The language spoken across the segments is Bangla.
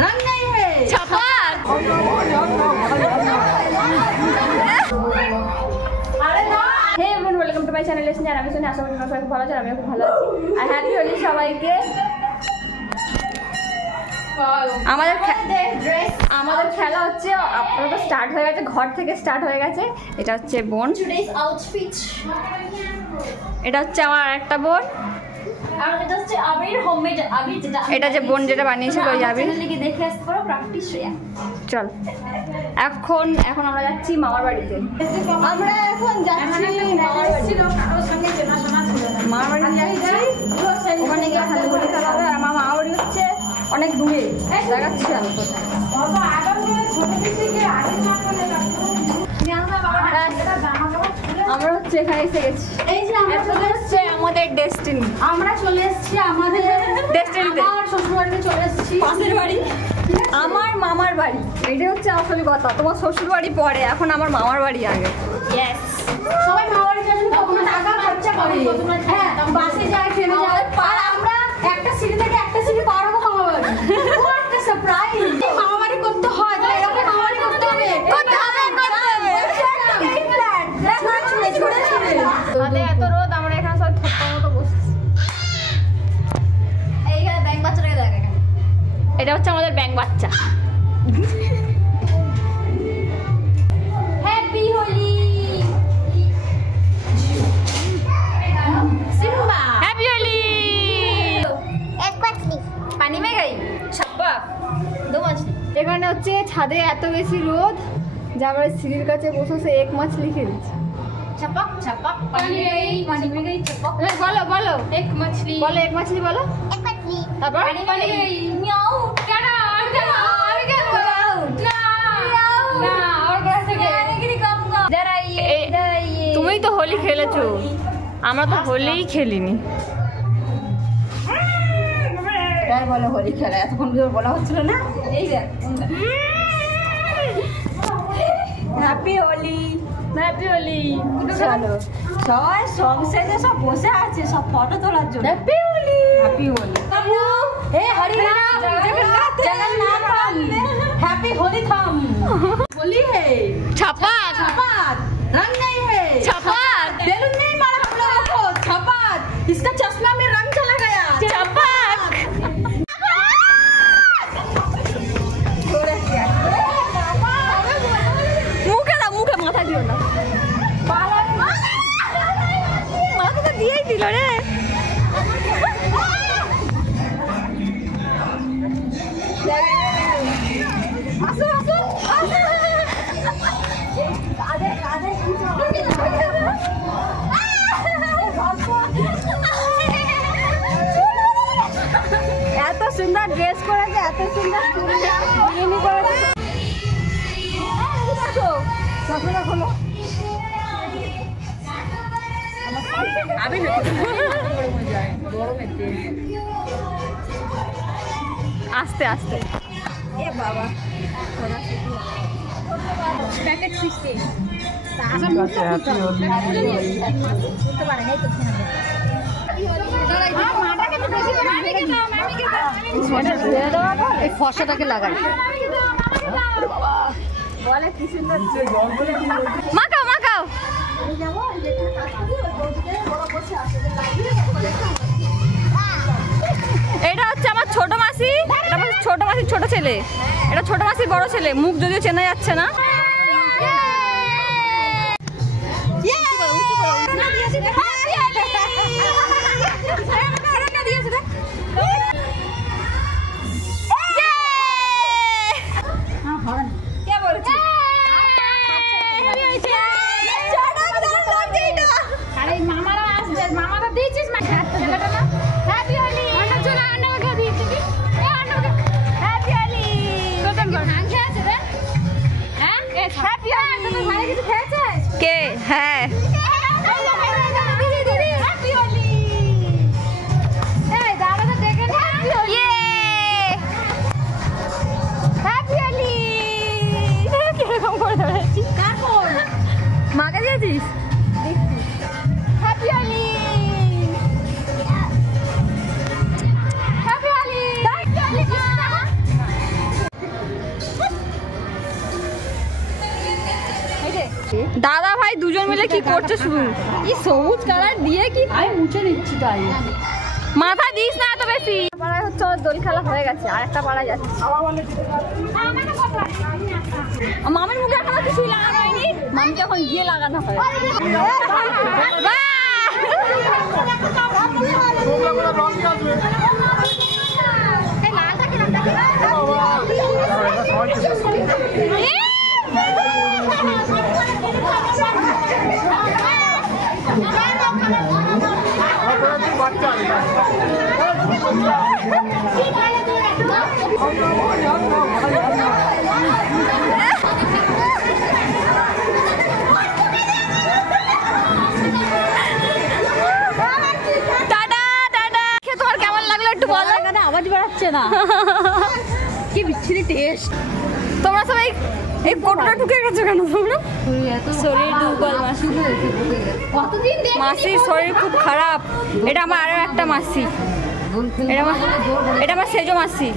रंग नहीं है छपाक। Hey everyone welcome to my channel. लेसन जान আমি শুনে আশা করি আপনারা সবাই ভালো আছেন, আমিও খুব ভালো আছি। আর হ্যাপি হোলি সবাইকে। আমাদের খেলা হচ্ছে, আপনারা তো স্টার্ট হয়ে গেছে, ঘর থেকে স্টার্ট হয়ে গেছে। এটা হচ্ছে বোন, এটা হচ্ছে আমার একটা বোন, এটা যে বোন যেটা বানিয়েছিল ওই আবির। চল এখন আমরা যাচ্ছি মামার বাড়িতে। আমরা এখন যাচ্ছি মামার বাড়ি যাচ্ছি, ওখানে গিয়ে খালি হোলি খেলা হবে। আর আমার মামার বাড়ি হচ্ছে অনেক দূরে, দেখাচ্ছি আমি কোথায়। আমরা হচ্ছে এখানে এসে গেছি, এই যে আমরা চলে এসেছি আমাদের ডেস্টিনি। আমরা চলে এসেছি আমাদের ডেস্টিনিতে, আমার শ্বশুর বাড়িতে চলে এসেছি, পাশের বাড়ি আমার মামার বাড়ি। এটা হচ্ছে আসলে কথা, তোমার শ্বশুর বাড়ি পরে, এখন আমার মামার বাড়ি আগে। ইয়েস, সবাই মামার বাড়ি যাওয়ার জন্য কোনো টাকা খরচা করে, হ্যাঁ বাসে যায়, ট্রেনে যায়, আর আমরা একটা সিটি থেকে একটা সিটি পার হবো মামার বাড়ি। What a surprise! মামার বাড়ি করতে হয়, তাই এরকম মামার বাড়ি করতে হবে, করতে হবে। এত রোদ, আমরা এখানে সব থপ্পা মতো বসছি। এইখানে ব্যাঙ বাচ্চাটাকে দেখ, এখানে এটা হচ্ছে আমাদের ব্যাঙ বাচ্চা। Happy Holi Simba, happy Holi. এক মাছলি পানি মে গই ছাপ্পা দো মাছলি। এখানে হচ্ছে ছাদে এত বেশি রোদ যে আমরা সিঁড়ির কাছে বসে এক মাছলি খেলছি। छपक छपक पानी में गई छपक। बोलो बोलो एक मछली, बोलो एक मछली, बोलो एक मछली। अब पानी में गई म्याऊ। क्या ना अभी क्या होगा ना ना और कैसे के कम का जरा ये তুমি তো হোলি খেলেছো, আমরা তো হোলিই খেলিনি। তাই বলো হোলি খেলা এতক্ষণ ধরে বলা হচ্ছিল না। এই দেখ হ্যাপি হোলি, হ্যাপি হোলি। চলো সবাই সংসারে সব বসে আছে সব ফটো তোলার জন্য। Happy Holi, happy Holi. হে হরি রাম জগন্নাথ জগন্নাথ, হ্যাপি হোলি থাম। होली है छपाक, छपाक रंग नहीं है छपाक, बैलून नहीं मारा हम लोगों को छपाक, इसका चश्मा में रंग चला गया छपाक। মুখে মাথা দিও না, মাথা তো দিয়েই দিল রে। আসো আসো এত সুন্দর ড্রেস করেছে, এত সুন্দর বিরিয়ানি করেছে। চশমাটা খোলো, আস্তে আস্তে। এ বাবা প্যাকেট সিস্টেম ফর্সাটাকে লাগাই বলে কি সুন্দর। মাখাও মাখাও। এটা হচ্ছে আমার ছোট মাসি, এটা আমার ছোট মাসির ছোট ছেলে, এটা ছোট মাসির বড় ছেলে, মুখ যদিও চেনা যাচ্ছে না। মিলে কি করছে শুধু, এই সবুজ কালার দিয়ে কি আমি মুছে নিচ্ছি তাই। মাথা দিস না এত বেশি। পাড়ায় হচ্ছে আমার দোল খেলা হয়ে গেছে, আর একটা পাড়ায় যাচ্ছে। মামের মুখে এখনো কিছুই লাগানো হয়নি, মামকে এখন গিয়ে লাগানো হয়। তোমার কেমন লাগলো একটু বলো। আওয়াজ বেড়াচ্ছে না, কি বিচ্ছিরি টেস্ট। তোমরা সবাই এই কোটটা ঢুকে গেছো কেন তোমরা? শরীর দুর্বল মাসি, মাসির শরীর খুব খারাপ। এটা আমার আরো একটা মাসি, এটা আমার সেজো মাসি।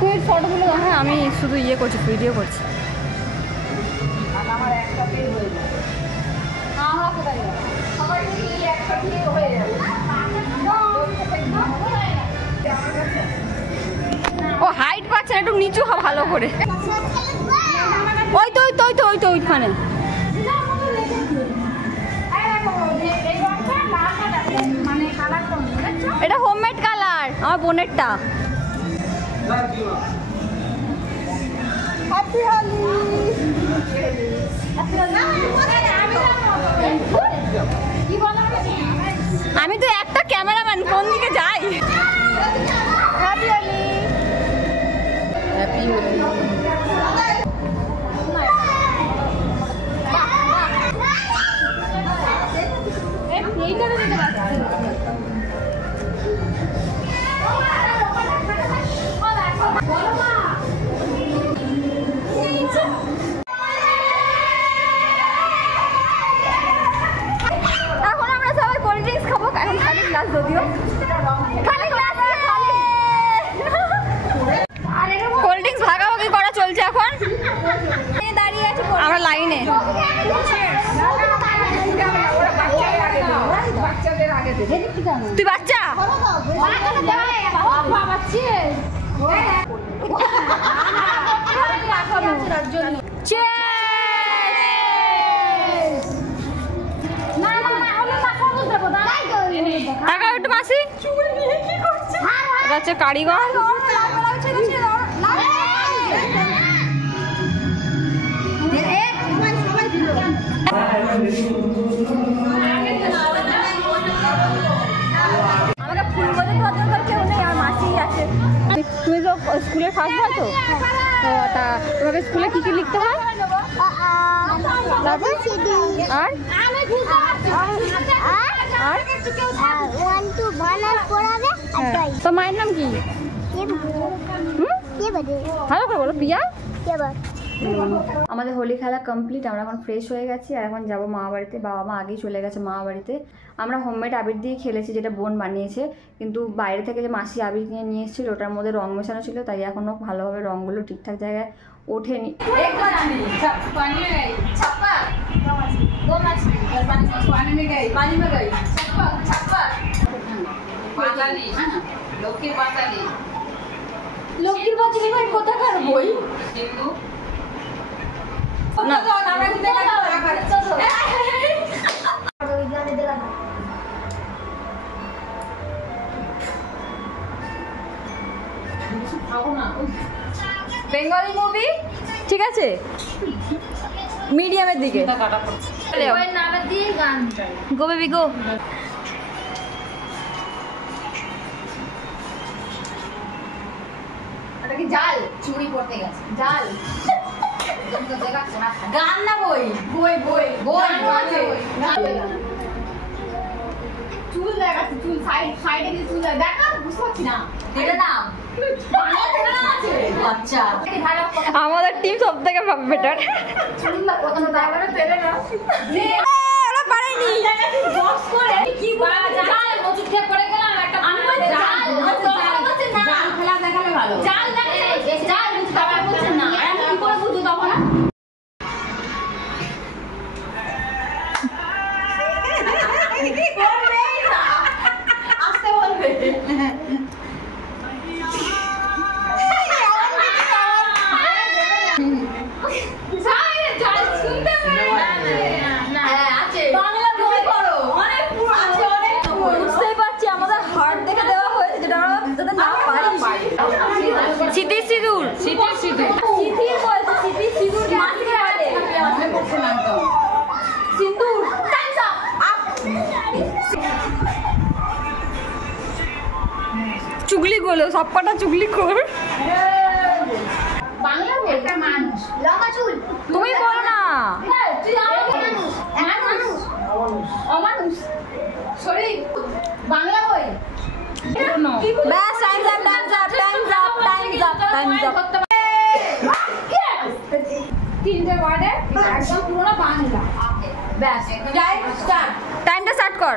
তুই ফটোগুলো দেখো, আমি শুধু ইয়ে করছি, ভিডিও করছি। ও হাইট পাচ্ছে না, একটু নিচু হ ভালো করে। ওই তো ওই তো ওই তো ওই তো ওইখানে। এটা হোমমেড কালার, আমার বোনেরটা। আমি তো একটা ক্যামেরাম্যান, কোন দিকে যাই। হ্যাপি হোলি। হ্যাপি হোলি। এখন আমরা সবাই কোল্ড ড্রিঙ্কস খাবো, এখন খালি গ্লাস যদিও খালি গ্লাস কোল্ড ড্রিঙ্কস ভাগাভাগি করা চলছে এখন। দাঁড়িয়ে আছে আমরা লাইনে। তুই বাচ্চা? টাকা একটু মাসি, এটা হচ্ছে কারিগর। আমাকে ফুল বলে তো অর্জন করে কেউ নেই, আর মাসি আছে। তুমি তো স্কুলের ফার্স্ট বল তো, তা তোমাকে স্কুলে কি কি লিখতে হয়? আর তো মায়ের নাম কি? ভালো করে বলো। প্রিয়া। আমাদের হোলি খেলা কমপ্লিট, আমরা এখন ফ্রেশ হয়ে গেছি আর এখন যাবো মামা বাড়িতে। বাবা মা আগেই চলে গেছে মামা বাড়িতে। আমরা হোমমেড আবির দিয়ে খেলেছি, যেটা বোন বানিয়েছে, কিন্তু বাইরে থেকে যে মাসি আবির নিয়ে এসেছিল ওটার মধ্যে রং মেশানো ছিল, তাই এখনও ভালোভাবে রঙগুলো ঠিকঠাক জায়গায় ওঠেনি। লক্ষ্মীর বাচ্চা ভাই কোথাকার বই? বেঙ্গলি মুভি ঠিক আছে, মিডিয়ামের দিকে। গো বেবি গো। জাল চুরি করতে গেছে, জাল গান না বই বই বই বই আছে চুল দেখাচ্ছে চুল সাইডে কিছু চুল দেখা বুঝতে পারছি না এটা নাম আচ্ছা আমাদের টিম সব থেকে বেটার চুল না প্রথমে দাঁড়ানো পেরে না ওরা পারেনি বক্স করে কি জাল মজুদ থেকে পড়ে গেলাম একটা আমি জাল জাল খেলা দেখালে ভালো জাল দেখালে জাল তারপর বলছেন না আমি কি করে বুঝু তখন আসতে বলবে সিঁথির সিঁদুর সিঁথির সিঁদুর সিঁথির বলছে সিঁথির সিঁদুর মাঝে আছে সিঁদুর টাইমস আপ চুগলি করলো সব কটা চুগলি কর বাংলা বল একটা মানুষ লম্বা চুল তুমি বলো না তুই মানুষ অমানুষ সরি বাংলা বই ব্যাস Times up Times up Times up Times up Times up তিনটে ওয়ার্ডে একদম পুরো বাংলা ব্যাস টাইম স্টার্ট টাইমটা স্টার্ট কর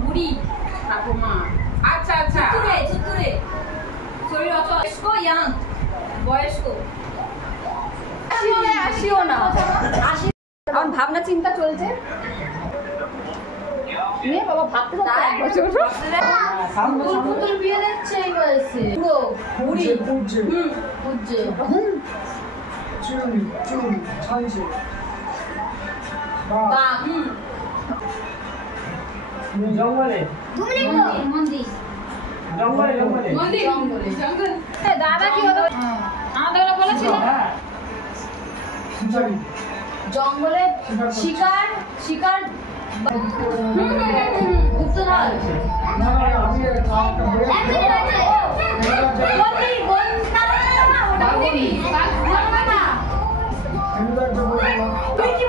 বুড়ি ঠাকুমা আচ্ছা আচ্ছা তুতুরে তুতুরে শরীর অত বয়স্ক ইয়াং বয়স্ক আসিও না আসি এখন ভাবনা চিন্তা চলছে নিয়ে বাবা ভাবতে তো তাই? এক বছর পুতুল পুতুল বিয়ে দিচ্ছে এই বয়সে পুরো বুড়ি পূজ্য বুঝছে চুল ছাইছে বা জঙ্গলে মন্দির জঙ্গলে জঙ্গলে মন্দির জঙ্গলে। জঙ্গল দাদা কি হলো আমাদের ওরা বলেছিল হ্যাঁ শিকারি জঙ্গলে শিকার শিকার গুপ্তধর না না আমি একটা বই বন্দি বন্দি তুই কি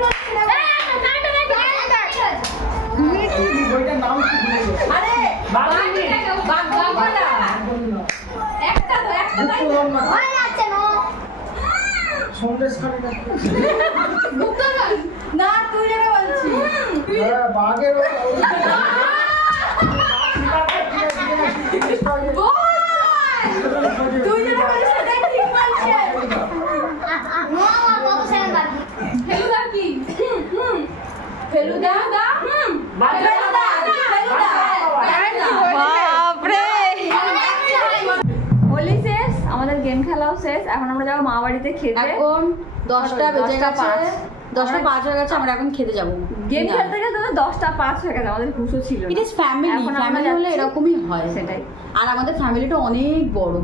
বইটার নাম কি ভুলে গেছি আরে বাঘিনী বাঘবালা একটা তো একটা সন্দেশ খালি না মুক্তধর না তুই যেটা বলছিস হ্যাঁ বাঘের তুই যেটা বলছিস সেটাই ঠিক বলছিস ফেলুদা কি ফেলুদা ফেলুদা বাপরে হোলি শেষ আমাদের গেম খেলাও শেষ এখন আমরা যাবো মা বাড়িতে খেতে এখন 10টা বেজে গেছে 10টা 5 হয়ে গেছে আমরা এখন খেতে যাব গেম খেলতে খেলতে তো 10টা 5 হয়ে গেছে আমাদের হুঁশও ছিল না। ইট ইজ ফ্যামিলি এখন আমরা ফ্যামিলি হলে যাচ্ছি। এরকমই হয় সেটাই আর আমাদের ফ্যামিলিটা অনেক বড়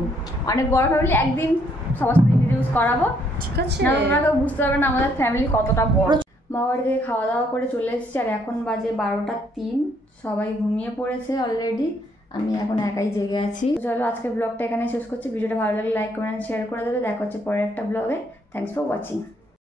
অনেক বড় ফ্যামিলি একদিন সবার সাথে ইন্ট্রোডিউস করাবো ঠিক আছে না তোমরা কেউ বুঝতে পারবে না আমাদের ফ্যামিলি কতটা বড় মা বাড়ি থেকে খাওয়া দাওয়া করে চলে এসেছি আর এখন বাজে 12টা 3 সবাই ঘুমিয়ে পড়েছে অলরেডি আমি এখন একাই জেগে আছি চলো আজকে ব্লগটা এখানে শেষ করছি ভিডিওটা ভালো লাগলে লাইক কমেন্ট শেয়ার করে দেবে দেখা হচ্ছে পরের একটা ব্লগে থ্যাঙ্কস ফর ওয়াচিং